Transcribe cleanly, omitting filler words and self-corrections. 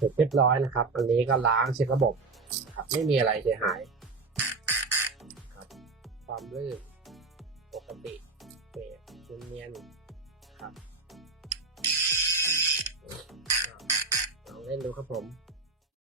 เสร็จเรียบร้อยนะครับอันนี้ก็ล้างเช็คระบบครับไม่มีอะไรเสียหายครับความลื่นปกติเฟรเนียนๆครับลองเล่นดูครับผม